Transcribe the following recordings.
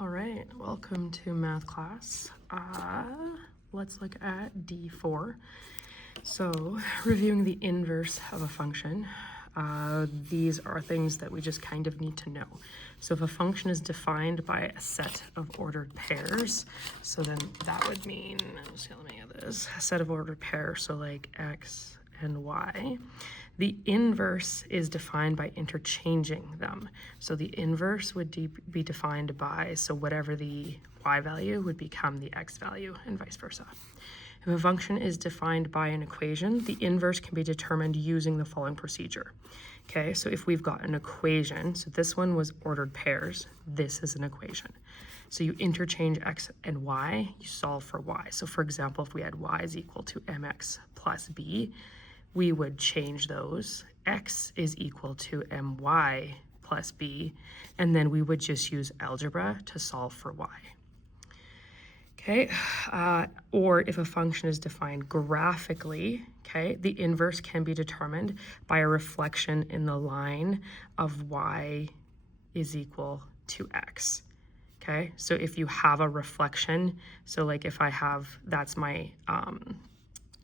All right, welcome to math class. Let's look at D4. So reviewing the inverse of a function, these are things that we just kind of need to know. So if a function is defined by a set of ordered pairs, so then that would mean, let's see, let me get this, a set of ordered pairs, so like x and y. The inverse is defined by interchanging them. So the inverse would be defined by, so whatever the y value would become the x value and vice versa. If a function is defined by an equation, the inverse can be determined using the following procedure. Okay, so if we've got an equation, so this one was ordered pairs, this is an equation. So you interchange x and y, you solve for y. So for example, if we had y is equal to mx plus b, we would change those. X is equal to my plus b, and then we would just use algebra to solve for y. Okay, or if a function is defined graphically, okay, the inverse can be determined by a reflection in the line of y is equal to x. Okay, so if you have a reflection, so like if I have, that's my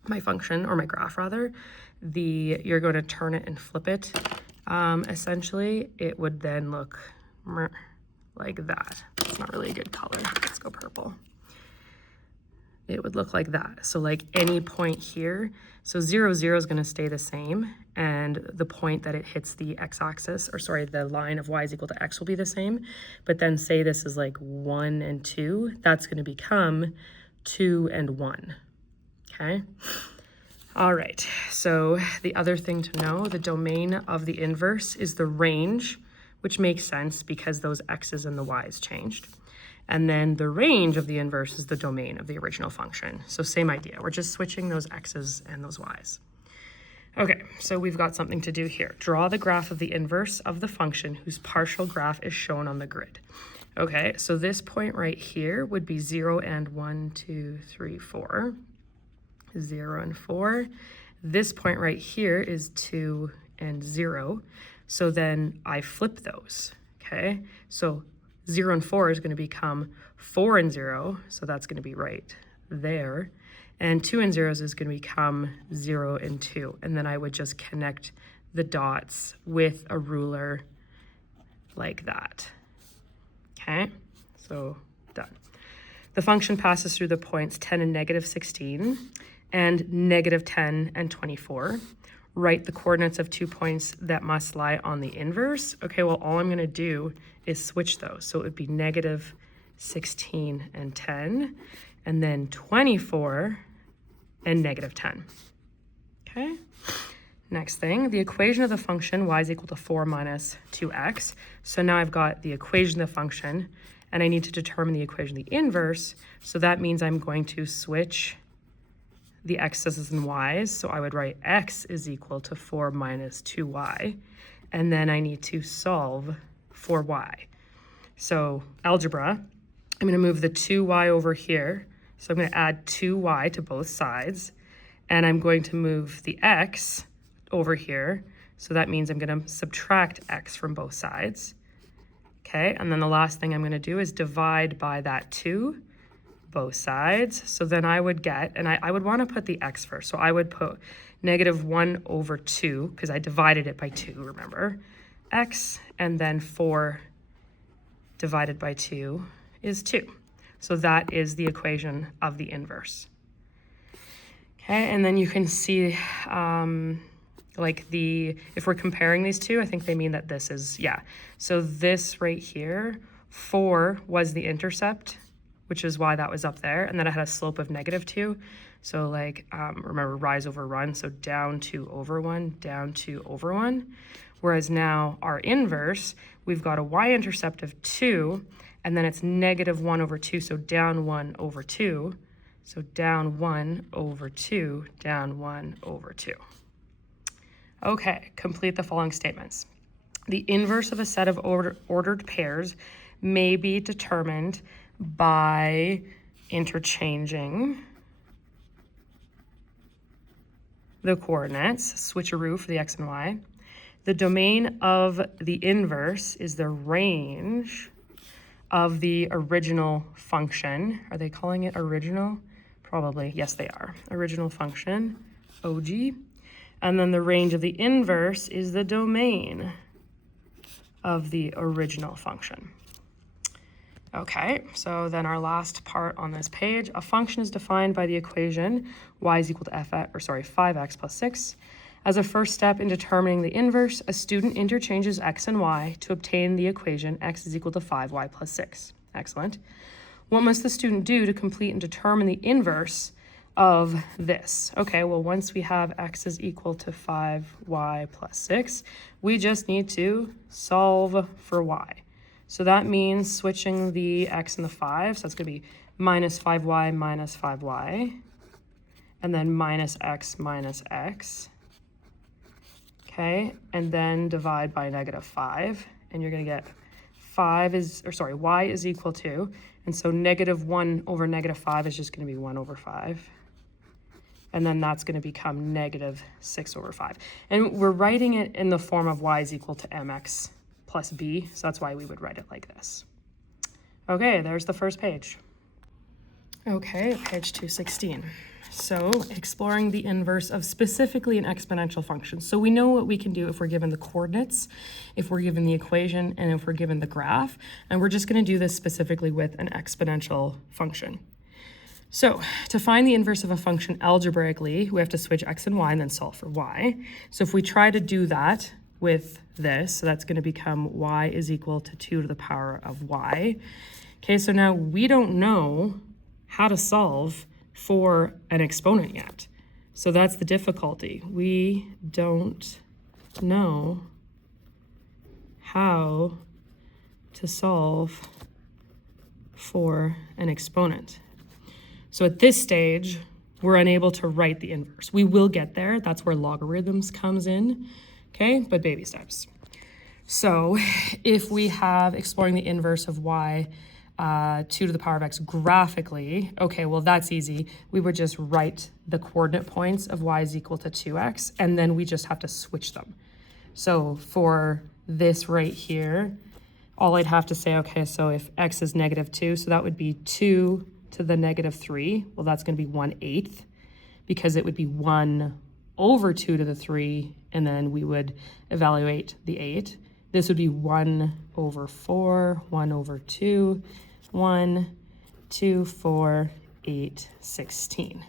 my function, or my graph rather, you're going to turn it and flip it. Essentially, it would then look like that. It's not really a good color. Let's go purple. It would look like that. So like any point here, so 0, 0 is going to stay the same, and the point that it hits the x-axis, or sorry, the line of y is equal to x will be the same. But then say this is like 1 and 2, that's going to become 2 and 1. Okay. All right. So the other thing to know, the domain of the inverse is the range, which makes sense because those x's and the y's changed. And then the range of the inverse is the domain of the original function. So same idea. We're just switching those x's and those y's. Okay, so we've got something to do here. Draw the graph of the inverse of the function whose partial graph is shown on the grid. Okay, so this point right here would be 0 and 1, 2, 3, 4. 0 and 4. This point right here is 2 and 0. So then I flip those, okay? So 0 and 4 is going to become 4 and 0, so that's going to be right there. And 2 and 0 is going to become 0 and 2. And then I would just connect the dots with a ruler like that. Okay, so done. The function passes through the points 10 and negative 16. And negative 10 and 24. Write the coordinates of 2 points that must lie on the inverse. Okay, well, all I'm going to do is switch those. So it would be negative 16 and 10, and then 24 and negative 10. Okay, next thing, the equation of the function y is equal to 4 minus 2x. So now I've got the equation of the function, and I need to determine the equation of the inverse. So that means I'm going to switch the x's and y's, so I would write x is equal to 4 minus 2y, and then I need to solve for y. So algebra, I'm going to move the 2y over here, so I'm going to add 2y to both sides, and I'm going to move the x over here, so that means I'm going to subtract x from both sides. Okay, and then the last thing I'm going to do is divide by that 2, both sides. So then I would get, and I would want to put the x first. So I would put negative 1 over 2, because I divided it by 2, remember? X, and then 4 divided by 2 is 2. So that is the equation of the inverse. Okay, and then you can see, if we're comparing these two, I think they mean that this is, yeah. So this right here, 4 was the intercept, which is why that was up there, and then it had a slope of negative 2. So like, remember, rise over run, so down 2 over 1, down 2 over 1. Whereas now our inverse, we've got a y-intercept of 2, and then it's negative 1 over 2, so down 1 over 2. So down 1 over 2, down 1 over 2. Okay, complete the following statements. The inverse of a set of ordered pairs may be determined by interchanging the coordinates, switcheroo for the x and y. The domain of the inverse is the range of the original function. Are they calling it original? Probably, yes they are. Original function, OG. And then the range of the inverse is the domain of the original function. Okay, so then our last part on this page, a function is defined by the equation y is equal to 5x plus 6. As a first step in determining the inverse, a student interchanges x and y to obtain the equation x is equal to 5y plus 6. Excellent. What must the student do to complete and determine the inverse of this? Okay, well, once we have x is equal to 5y plus 6, we just need to solve for y. So that means switching the x and the 5, so that's going to be minus 5y minus 5y, and then minus x, okay, and then divide by negative 5, and you're going to get y is equal to, and so negative 1 over negative 5 is just going to be 1 over 5. And then that's going to become negative 6 over 5. And we're writing it in the form of y is equal to mx plus b, so that's why we would write it like this. Okay, there's the first page. Okay, page 216. So exploring the inverse of specifically an exponential function. So we know what we can do if we're given the coordinates, if we're given the equation, and if we're given the graph. And we're just going to do this specifically with an exponential function. So to find the inverse of a function algebraically, we have to switch x and y and then solve for y. So if we try to do that with this, so that's going to become y is equal to 2 to the power of y. Okay, so now we don't know how to solve for an exponent yet. So that's the difficulty. We don't know how to solve for an exponent. So at this stage, we're unable to write the inverse. We will get there. That's where logarithms comes in, okay? But baby steps. So if we have exploring the inverse of y, 2 to the power of x graphically, okay, well, that's easy. We would just write the coordinate points of y is equal to 2x, and then we just have to switch them. So for this right here, all I'd have to say, okay, so if x is negative 2, so that would be 2 to the negative 3. Well, that's going to be 1/8, because it would be 1 over 2 to the 3, and then we would evaluate the 8. This would be 1 over 4, 1 over 2, 1, 2, 4, 8, 16.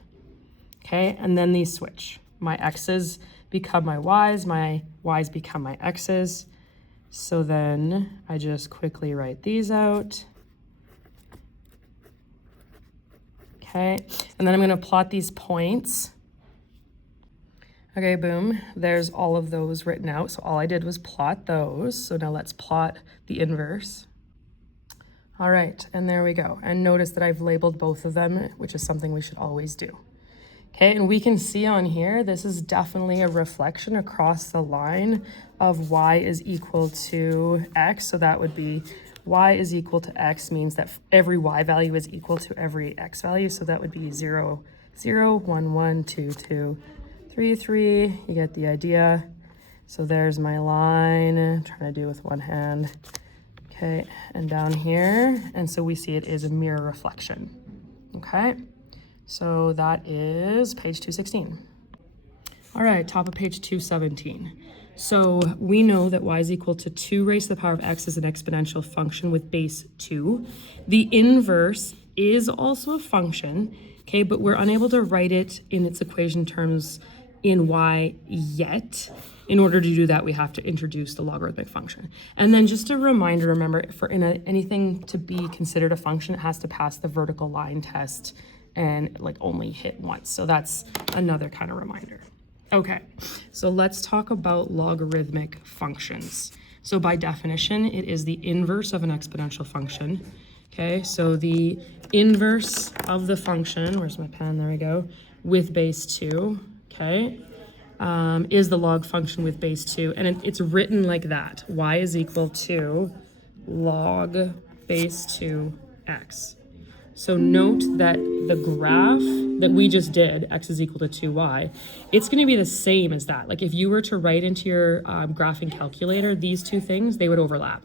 Okay, and then these switch. My x's become my y's become my x's. So then I just quickly write these out. Okay, and then I'm going to plot these points. Okay, boom, there's all of those written out. So all I did was plot those. So now let's plot the inverse. All right, and there we go. And notice that I've labeled both of them, which is something we should always do. Okay, and we can see on here, this is definitely a reflection across the line of y is equal to x. So that would be y is equal to x means that every y value is equal to every x value. So that would be 0, 0, 1, 1, 2, 2, 3, 3. You get the idea. So there's my line. I'm trying to do with one hand. Okay, and down here. And so we see it is a mirror reflection. Okay, so that is page 216. All right, top of page 217. So we know that y is equal to 2 raised to the power of x is an exponential function with base 2. The inverse is also a function, okay, but we're unable to write it in its equation terms in y yet. In order to do that, we have to introduce the logarithmic function. And then just a reminder, remember, for anything to be considered a function, it has to pass the vertical line test and like only hit once. So that's another kind of reminder. Okay, so let's talk about logarithmic functions. So by definition, it is the inverse of an exponential function. Okay, so the inverse of the function, where's my pen? There we go, with base 2, okay, is the log function with base 2. And it's written like that. Y is equal to log base 2x. So note that the graph that we just did, x is equal to 2y, it's going to be the same as that. Like if you were to write into your graphing calculator, these two things, they would overlap.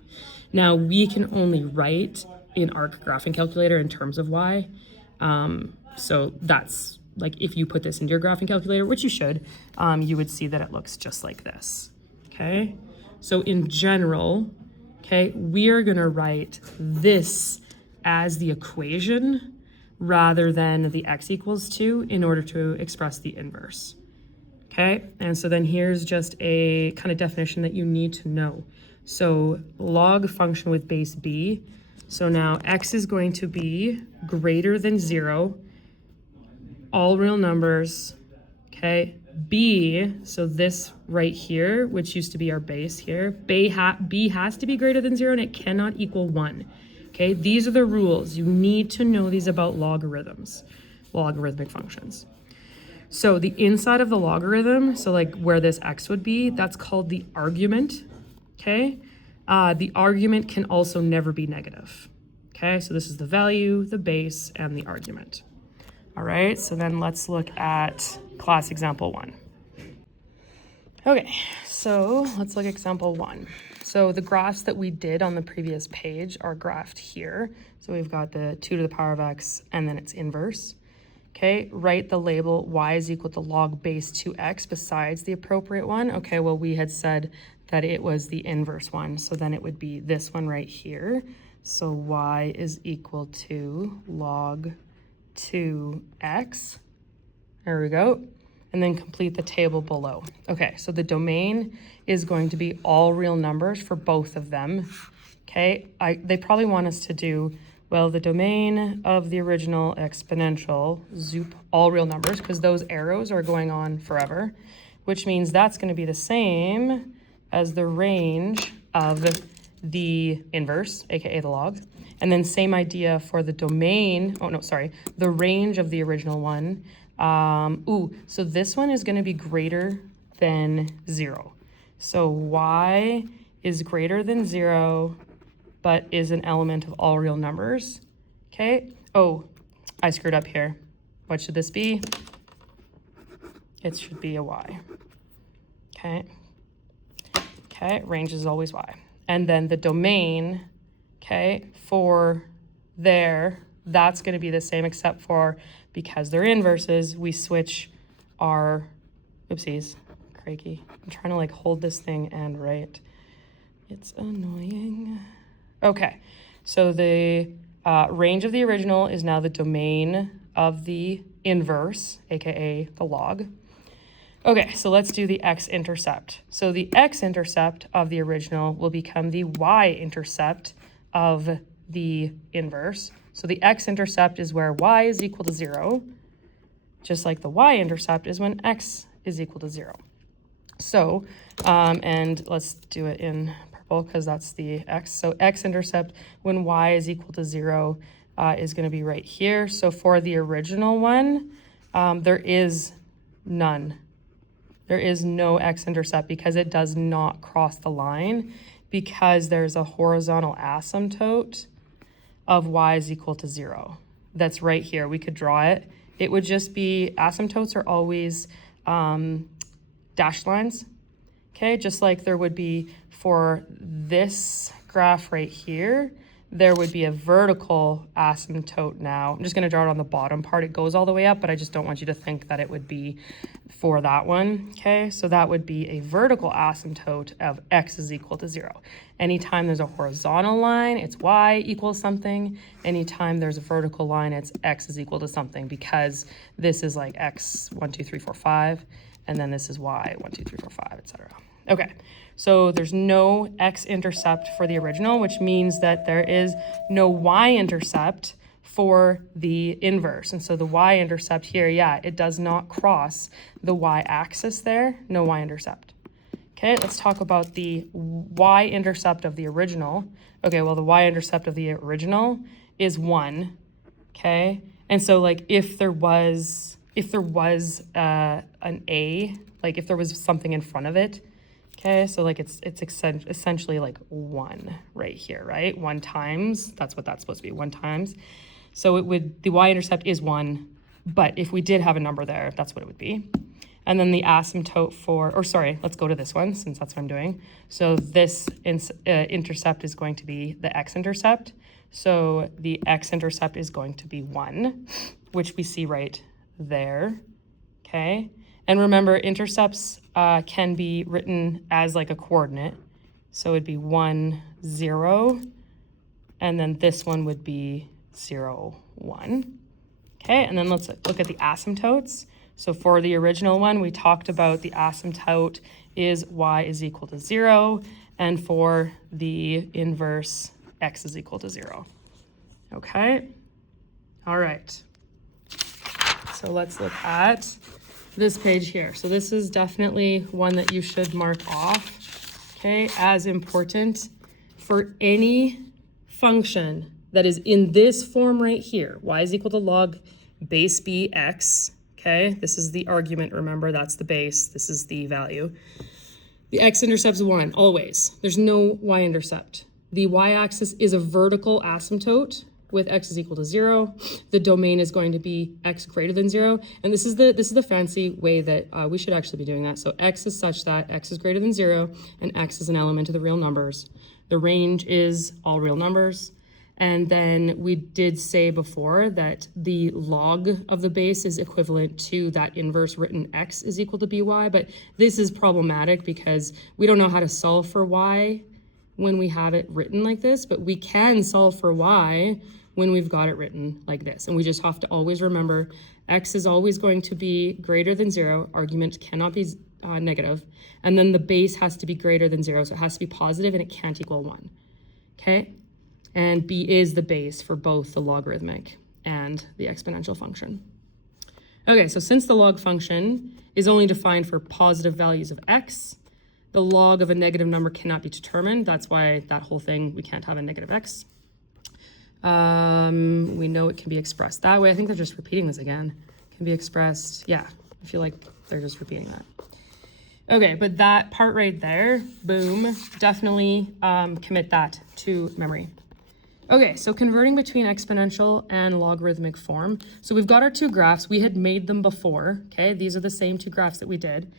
Now we can only write in our graphing calculator in terms of y. So that's like if you put this into your graphing calculator, which you should, you would see that it looks just like this, okay? So in general, okay, we are gonna write this as the equation rather than the x equals 2 in order to express the inverse, okay? And so then here's just a kind of definition that you need to know. So log function with base b, so now x is going to be greater than 0, all real numbers, okay? B, so this right here, which used to be our base here, b has to be greater than 0 and it cannot equal 1. Okay, these are the rules. You need to know these about logarithms, logarithmic functions. So the inside of the logarithm, so like where this x would be, that's called the argument, okay? The argument can also never be negative, okay? So this is the value, the base, and the argument. All right, so then let's look at class example 1. Okay, so let's look at example 1. So the graphs that we did on the previous page are graphed here. So we've got the 2 to the power of x and then its inverse. Okay, write the label y is equal to log base 2x besides the appropriate one. Okay, well we had said that it was the inverse one, so then it would be this one right here. So y is equal to log 2x. There we go. And then complete the table below. Okay, so the domain is going to be all real numbers for both of them. Okay, they probably want us to do, well, the domain of the original exponential, zoop, all real numbers, because those arrows are going on forever, which means that's going to be the same as the range of the inverse, aka the log. And then same idea for the domain, the range of the original one. So this one is going to be greater than 0. So y is greater than 0, but is an element of all real numbers. Okay. Oh, I screwed up here. What should this be? It should be a y. Okay. Okay, range is always y. And then the domain, okay, for there, that's going to be the same except for because they're inverses, we switch our, oopsies, crikey. I'm trying to like hold this thing and write. It's annoying. Okay, so the range of the original is now the domain of the inverse, aka the log. Okay, so let's do the x-intercept. So the x-intercept of the original will become the y-intercept of the inverse. So the x-intercept is where y is equal to 0, just like the y-intercept is when x is equal to 0. So, and let's do it in purple because that's the x. So x-intercept when y is equal to 0 is going to be right here. So for the original one, there is none. There is no x-intercept because it does not cross the line because there's a horizontal asymptote of y is equal to 0. That's right here. We could draw it. It would just be, asymptotes are always dashed lines, okay? Just like there would be for this graph right here, there would be a vertical asymptote now. I'm just going to draw it on the bottom part. It goes all the way up, but I just don't want you to think that it would be for that one, okay? So that would be a vertical asymptote of x is equal to 0. Anytime there's a horizontal line, it's y equals something. Anytime there's a vertical line, it's x is equal to something because this is like x 1, 2, 3, 4, 5, and then this is y 1, 2, 3, 4, 5, etc. Okay, so there's no x-intercept for the original, which means that there is no y-intercept for the inverse. And so the y-intercept here, yeah, it does not cross the y-axis there, no y-intercept. Okay, let's talk about the y-intercept of the original. Okay, well, the y-intercept of the original is 1, okay? And so, like, if there was an a, like if there was something in front of it, okay, so like it's essentially like 1 right here, right? 1 times, that's what that's supposed to be, 1 times. So it would, the y-intercept is 1, but if we did have a number there, that's what it would be. And then the asymptote for, or sorry, let's go to this one since that's what I'm doing. So this intercept is going to be the x-intercept. So the x-intercept is going to be 1, which we see right there, okay? And remember, intercepts can be written as like a coordinate. So it'd be 1, 0, and then this one would be 0, 1. Okay, and then let's look at the asymptotes. So for the original one, we talked about the asymptote is y is equal to 0, and for the inverse, x is equal to 0. Okay, all right. So let's look at this page here. So this is definitely one that you should mark off, okay, as important. For any function that is in this form right here, y is equal to log base b x, okay? This is the argument, remember, that's the base, this is the value. The x-intercept's 1, always. There's no y-intercept. The y-axis is a vertical asymptote with x is equal to 0. The domain is going to be x greater than 0. And this is the fancy way that we should actually be doing that. So x is such that x is greater than 0, and x is an element of the real numbers. The range is all real numbers. And then we did say before that the log of the base is equivalent to that inverse written x is equal to by, but this is problematic because we don't know how to solve for y when we have it written like this, but we can solve for y when we've got it written like this. And we just have to always remember x is always going to be greater than 0, argument cannot be negative, and then the base has to be greater than 0, so it has to be positive and it can't equal 1, okay? And b is the base for both the logarithmic and the exponential function. Okay, so since the log function is only defined for positive values of x, the log of a negative number cannot be determined. That's why that whole thing, we can't have a negative x. We know it can be expressed that way. I think they're just repeating this again. Can be expressed, yeah, I feel like they're just repeating that. Okay, but that part right there, boom, definitely commit that to memory. Okay, so converting between exponential and logarithmic form. So we've got our two graphs. We had made them before, okay? These are the same two graphs that we did,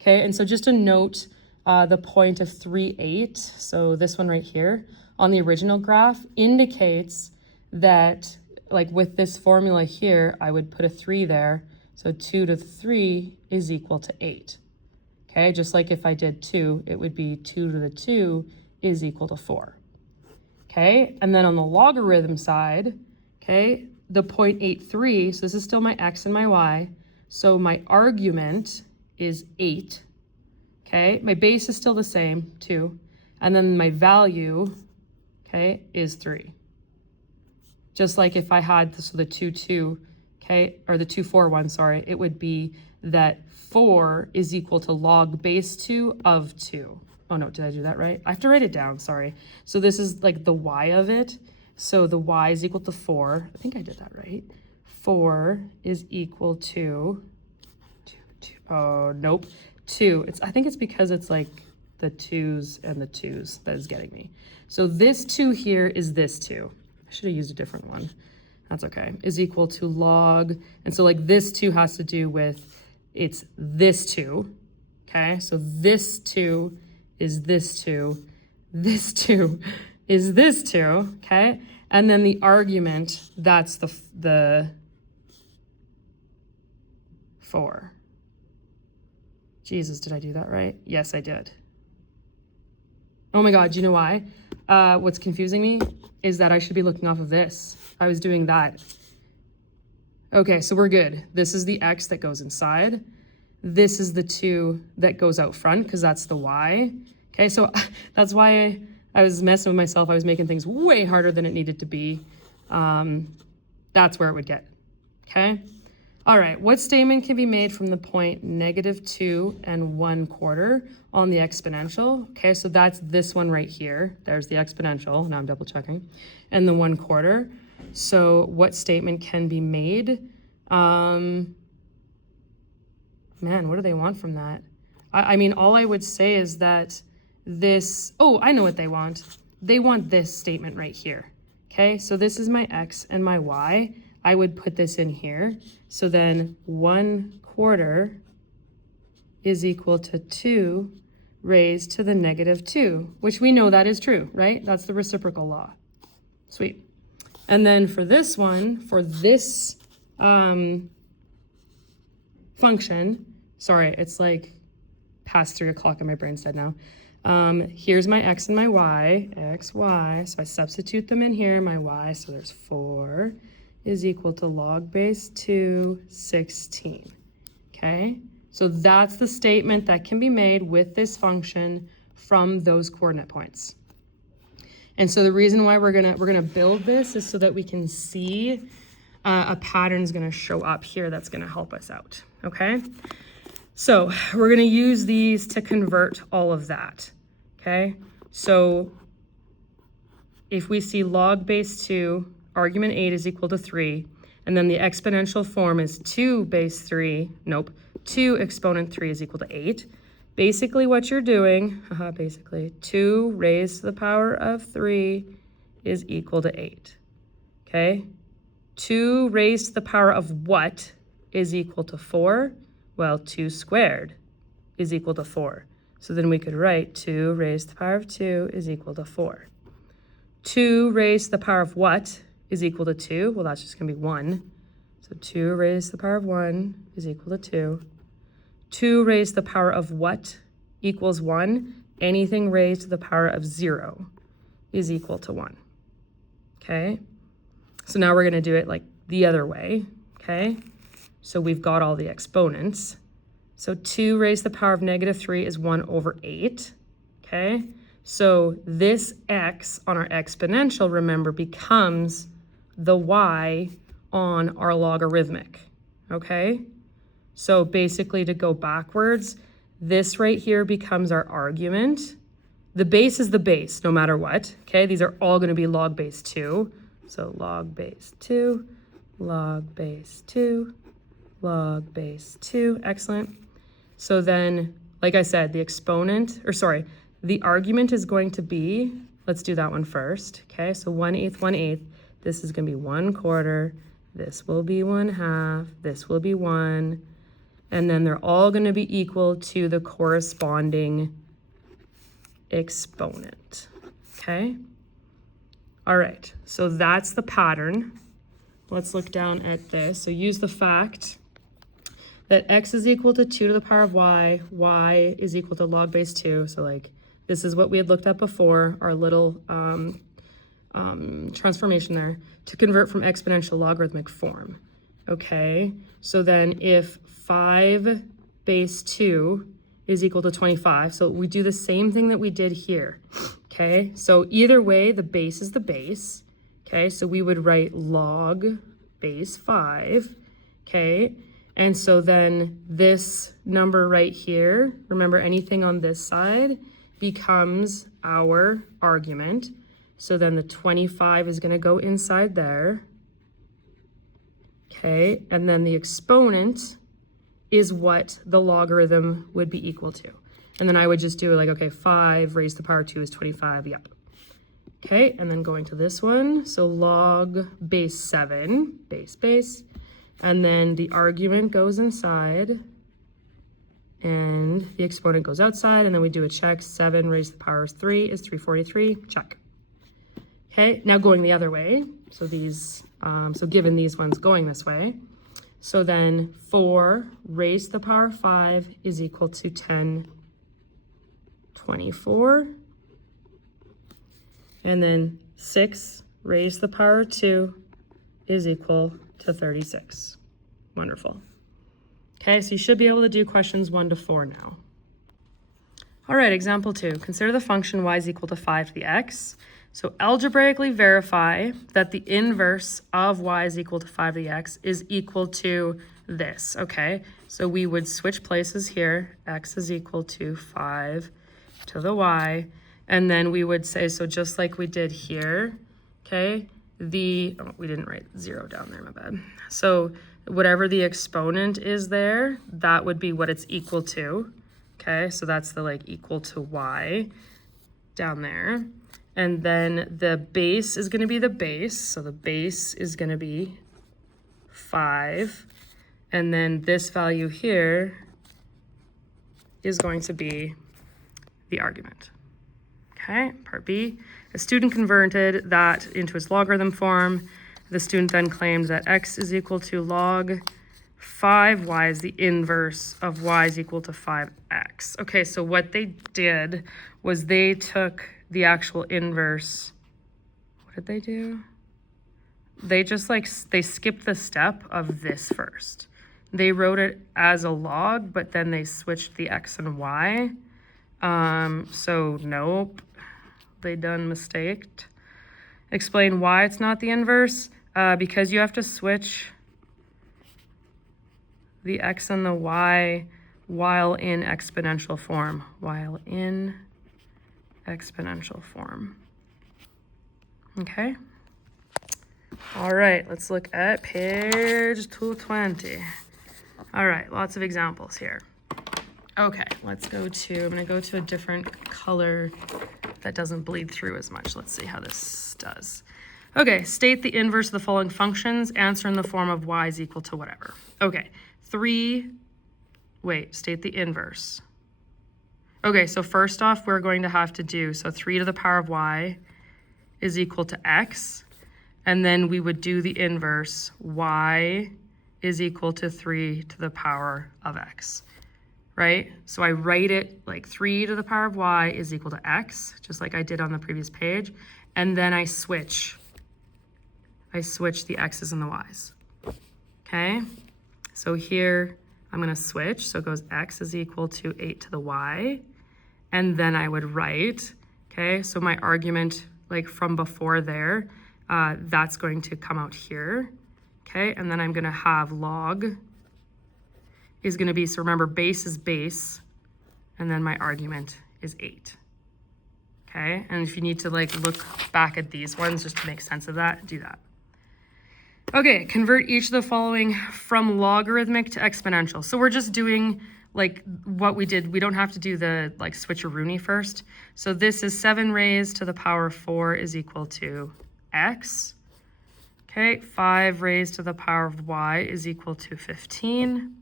okay? And so just to note the point of 3, 8, so this one right here, on the original graph indicates that, like with this formula here, I would put a 3 there. So 2 to the 3 is equal to 8, okay? Just like if I did 2, it would be 2 to the 2 is equal to 4. Okay, and then on the logarithm side, okay, the 0.83, so this is still my x and my y, so my argument is 8, okay, my base is still the same, 2, and then my value, okay, is 3. Just like if I had this, so the 2, 2, okay, or the 2, 4 one, sorry, it would be that 4 is equal to log base 2 of 2. Oh no, did I do that right? I have to write it down, sorry. So this is like the y of it. So the y is equal to 4. I think I did that right. 4 is equal to, oh, nope, 2. I think it's because it's like the 2's and the 2's that is getting me. So this 2 here is this 2. I should have used a different one. That's okay. Is equal to log, and so like this 2 has to do with, it's this 2, okay? So this 2 is this 2, this 2 is this 2, okay? And then the argument, that's the 4. Jesus, did I do that right? Yes, I did. Oh my God, do you know why? What's confusing me is that I should be looking off of this. I was doing that. Okay, so we're good. This is the x that goes inside. This is the 2 that goes out front because that's the y. Okay, so that's why I was messing with myself. I was making things way harder than it needed to be. That's where it would get, okay? All right, what statement can be made from the point -2 and 1/4 on the exponential? Okay, so that's this one right here. There's the exponential, now I'm double checking, and the 1/4. So what statement can be made? Man, what do they want from that? I mean, all I would say is that this, oh, I know what they want. They want this statement right here, okay? So this is my x and my y. I would put this in here. So then 1/4 is equal to 2 raised to the -2, which we know that is true, right? That's the reciprocal law. Sweet. And then for this one, for this function, sorry, it's like past 3 o'clock and my brain's dead now. Here's my x and my y, x, y. So I substitute them in here, my y. So there's 4 is equal to log base 2, 16. Okay? So that's the statement that can be made with this function from those coordinate points. And so the reason why we're gonna build this is so that we can see a pattern's gonna show up here that's gonna help us out. Okay? So we're gonna use these to convert all of that. Okay? So if we see log base 2, argument 8 is equal to 3, and then the exponential form is 2 base 3, nope, 2 exponent 3 is equal to 8. Basically what you're doing, 2 raised to the power of 3 is equal to 8. Okay? 2 raised to the power of what is equal to 4? Well, 2 squared is equal to 4. So then we could write 2 raised to the power of 2 is equal to 4. 2 raised to the power of what is equal to 2? Well, that's just going to be 1. So 2 raised to the power of 1 is equal to 2. 2 raised to the power of what equals 1? Anything raised to the power of 0 is equal to 1. Okay? So now we're going to do it like the other way. Okay? So we've got all the exponents. So 2 raised to the power of negative 3 is 1 over 8. Okay? So this x on our exponential, remember, becomes the y on our logarithmic. Okay? So basically, to go backwards, this right here becomes our argument. The base is the base, no matter what. Okay, these are all going to be log base 2. So log base 2, log base 2, log base 2. Excellent. So then, like I said, the exponent, or sorry, the argument is going to be, let's do that one first. Okay, so 1/8, 1/8. This is going to be 1/4. This will be 1/2. This will be 1. And then they're all going to be equal to the corresponding exponent. Okay? All right, so that's the pattern. Let's look down at this. So use the fact that x is equal to 2 to the power of y, y is equal to log base 2. So like this is what we had looked at before, our little transformation there, to convert from exponential logarithmic form. Okay, so then if 5 base 2 is equal to 25, so we do the same thing that we did here. Okay, so either way, the base is the base. Okay, so we would write log base 5. Okay, and so then this number right here, remember anything on this side becomes our argument. So then the 25 is going to go inside there. Okay, and then the exponent is what the logarithm would be equal to. And then I would just do it like, okay, 5 raised to the power 2 is 25, yep. Okay, and then going to this one, so log base 7, base, and then the argument goes inside, and the exponent goes outside, and then we do a check. 7 raised to the power 3 is 343, check. Okay, now going the other way, so these, so given these ones going this way, so then 4 raised to the power 5 is equal to 1024, and then 6 raised to the power 2 is equal to 36. Wonderful. Okay, so you should be able to do questions 1 to 4 now. All right, example 2. Consider the function y is equal to 5 to the x. So algebraically verify that the inverse of y is equal to 5 to the x is equal to this, okay? So we would switch places here. X is equal to 5 to the y. And then we would say, so just like we did here, okay? We didn't write 0 down there, my bad. So whatever the exponent is there, that would be what it's equal to, okay? So that's the like equal to y down there. And then the base is going to be the base. So the base is going to be 5. And then this value here is going to be the argument. Okay, part B. A student converted that into its logarithm form. The student then claimed that x is equal to log 5y is the inverse of y is equal to 5x. Okay, so what they did was they took the actual inverse. What did they do? They just they skipped the step of this first. They wrote it as a log, but then they switched the x and y. So nope, they done mistaked. Explain why it's not the inverse. Because you have to switch the x and the y while in exponential form. While in exponential form. Okay. All right, let's look at page 220. All right, lots of examples here. Okay, let's go to, I'm gonna go to a different color that doesn't bleed through as much. Let's see how this does. Okay, state the inverse of the following functions, answer in the form of y is equal to whatever. Okay, state the inverse. Okay, so first off, we're going to have to do, so 3 to the power of y is equal to x, and then we would do the inverse, y is equal to 3 to the power of x, right? So I write it like 3 to the power of y is equal to x, just like I did on the previous page, and then I switch the x's and the y's, okay? So here, I'm gonna switch, so it goes x is equal to 8 to the y, and then I would write, okay? So my argument, like from before there, that's going to come out here, okay? And then I'm gonna have log is gonna be, so remember base is base, and then my argument is 8, okay? And if you need to like look back at these ones just to make sense of that, do that. Okay, convert each of the following from logarithmic to exponential. So we're just doing like what we did. We don't have to do the like switcheroonie first. So this is 7 raised to the power of 4 is equal to x. Okay, 5 raised to the power of y is equal to 15.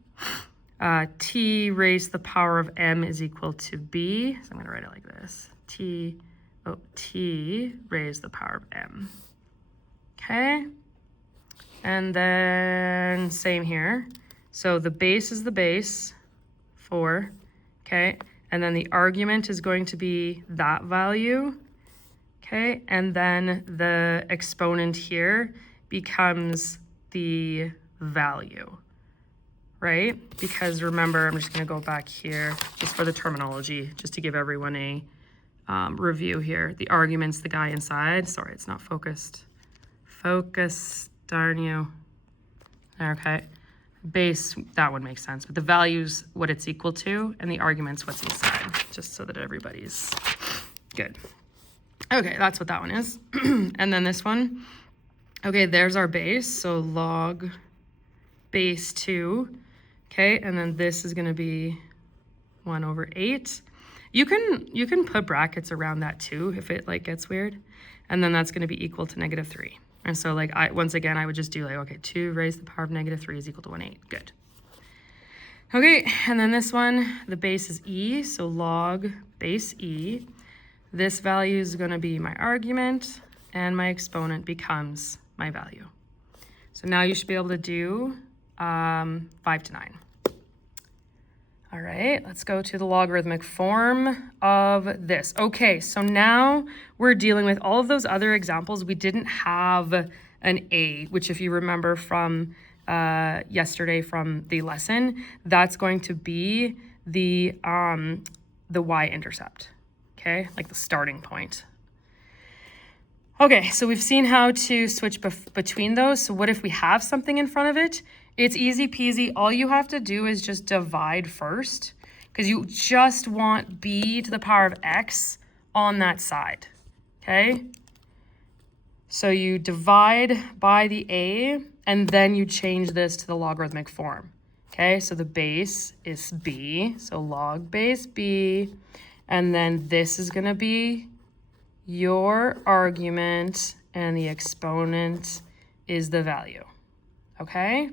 T raised to the power of m is equal to b. So I'm gonna write it like this. T raised to the power of m. Okay. And then same here. So the base is the base, 4, okay? And then the argument is going to be that value, okay? And then the exponent here becomes the value, right? Because remember, I'm just gonna go back here just for the terminology, just to give everyone a review here. The argument's the guy inside. Sorry, it's not focused. Focus. Darn you. Okay. Base, that would make sense. But the value's what it's equal to, and the argument's what's inside, just so that everybody's good. Okay, that's what that one is. And then this one. Okay, there's our base. So log base 2. Okay, and then this is going to be 1 over 8. You can put brackets around that too if it like gets weird. And then that's going to be equal to -3. And so like once again, I would just do like, okay, 2 raised to the power of -3 is equal to 1/8. Good. Okay, and then this one, the base is e, so log base e. This value is going to be my argument, and my exponent becomes my value. So now you should be able to do 5 to 9. All right, let's go to the logarithmic form of this. Okay, so now we're dealing with all of those other examples. We didn't have an a, which if you remember from yesterday from the lesson, that's going to be the y-intercept, okay? Like the starting point. Okay, so we've seen how to switch between those. So what if we have something in front of it? It's easy peasy. All you have to do is just divide first, because you just want b to the power of x on that side, okay? So you divide by the a, and then you change this to the logarithmic form, okay? So the base is b, so log base b, and then this is gonna be your argument, and the exponent is the value, okay?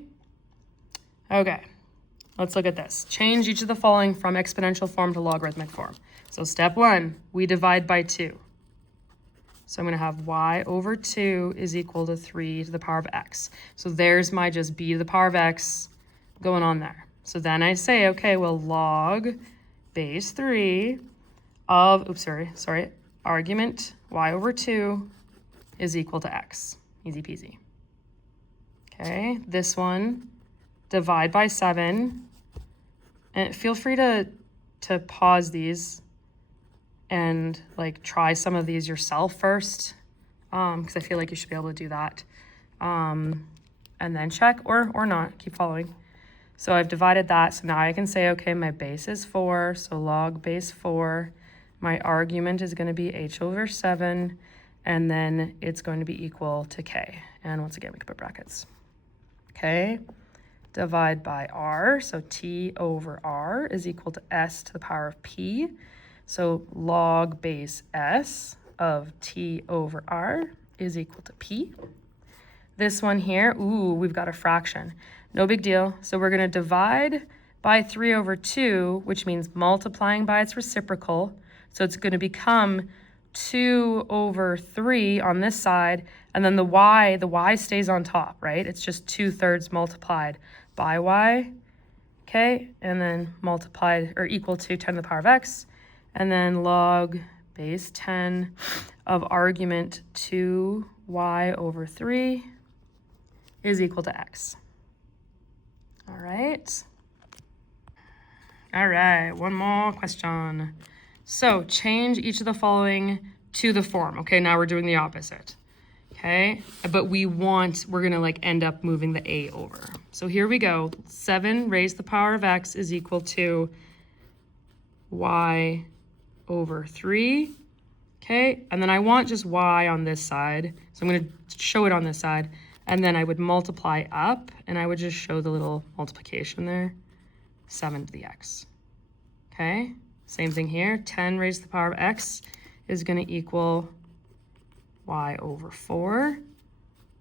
Okay, let's look at this. Change each of the following from exponential form to logarithmic form. So step 1, we divide by 2. So I'm going to have y over 2 is equal to 3 to the power of x. So there's my just b to the power of x going on there. So then I say, okay, well, log base 3 of, argument y over 2 is equal to x. Easy peasy. Okay, this one, divide by 7. And feel free to pause these and like try some of these yourself first, because I feel like you should be able to do that. And then check or not, keep following. So I've divided that, so now I can say, okay, my base is 4, so log base 4. My argument is going to be h over 7, and then it's going to be equal to k. And once again, we can put brackets. Okay, divide by r, so t over r is equal to s to the power of p. So log base s of t over r is equal to p. This one here, ooh, we've got a fraction. No big deal. So we're going to divide by 3 over 2, which means multiplying by its reciprocal. So it's going to become 2 over 3 on this side, and then the y stays on top, right? It's just 2/3 multiplied by y, okay? And then multiplied or equal to 10 to the power of x, and then log base 10 of argument 2y over 3 is equal to x. All right. All right, one more question. So change each of the following to the form. Okay, now we're doing the opposite. Okay, but we're gonna like end up moving the a over. So here we go. 7 raised to the power of x is equal to y over 3. Okay, and then I want just y on this side. So I'm gonna show it on this side. And then I would multiply up, and I would just show the little multiplication there, 7 to the x. Okay, same thing here. 10 raised to the power of x is going to equal y over 4.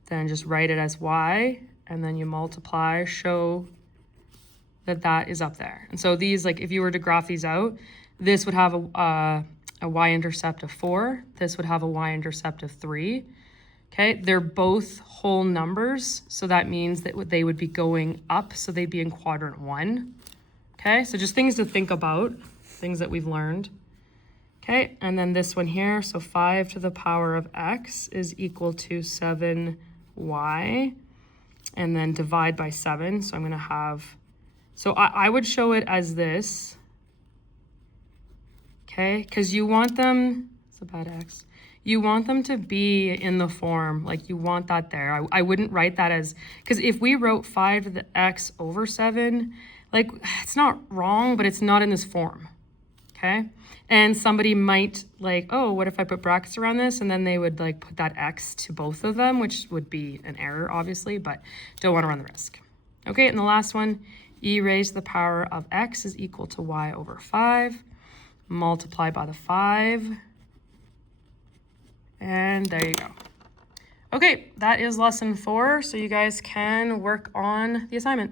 Then just write it as y, and then you multiply, show that that is up there. And so these, like if you were to graph these out, this would have a y-intercept of 4. This would have a y-intercept of 3. Okay, they're both whole numbers, so that means that they would be going up, so they'd be in quadrant 1. Okay, so just things to think about, things that we've learned. Okay, and then this one here, so 5 to the power of x is equal to 7y, and then divide by 7. So I'm going to have, so I would show it as this, okay, because you want them, it's a bad x. You want them to be in the form, like you want that there. I wouldn't write that as, because if we wrote 5 to the x over 7, like it's not wrong, but it's not in this form, okay? And somebody might like, oh, what if I put brackets around this? And then they would like put that x to both of them, which would be an error, obviously, but don't want to run the risk. Okay, and the last one, e raised to the power of x is equal to y over 5, multiply by the 5, and there you go. Okay, that is lesson 4, so you guys can work on the assignment.